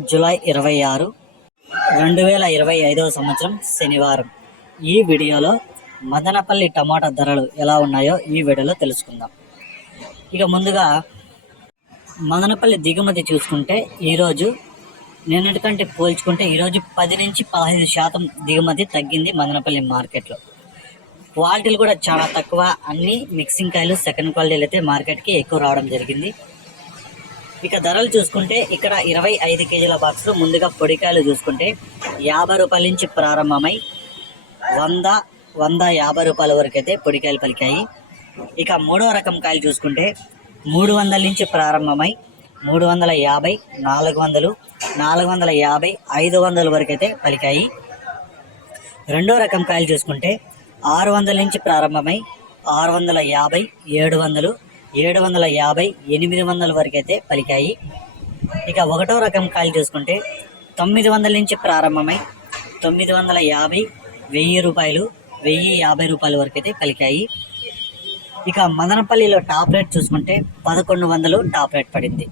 July 26, 2025 సంవత్సరం శనివారం. ఈ వీడియోలో మదనపల్లి టమాటా ధరలు ఎలా ఉన్నాయో ఈ వీడియోలో తెలుసుకుందాం. ఇక ముందుగా మదనపల్లి దిగుమతి చూసుకుంటే ఈరోజు నిన్నటికంటే పోల్చుకుంటే ఈరోజు 10 నుంచి 15% దిగుమతి తగ్గింది మదనపల్లి మార్కెట్లో. క్వాలిటీలు కూడా చాలా తక్కువ, అన్ని మిక్సింగ్ కాయలు సెకండ్ క్వాలిటీలు అయితే మార్కెట్కి ఎక్కువ రావడం జరిగింది. ఇక ధరలు చూసుకుంటే ఇక్కడ 25 కేజీల బాక్స్ ముందుగా పొడికాయలు చూసుకుంటే 50 రూపాయల నుంచి ప్రారంభమై 100-150 రూపాయల వరకు అయితే పొడికాయలు పలికాయి. ఇక మూడవ రకం కాయలు చూసుకుంటే 300 నుంచి ప్రారంభమై 350, 400, 450, 500 వరకు అయితే పలికాయి. రెండో రకం కాయలు చూసుకుంటే 600 నుంచి ప్రారంభమై 650, 700, 750, 800 వరకు అయితే పలికాయి. ఇక ఒకటో రకం కాయలు చూసుకుంటే 900 నుంచి ప్రారంభమై 950, 1000 రూపాయలు, 1050 రూపాయల వరకు అయితే పలికాయి. ఇక మదనపల్లిలో టాప్ రేట్ చూసుకుంటే 1100 టాప్ రేట్ పడింది.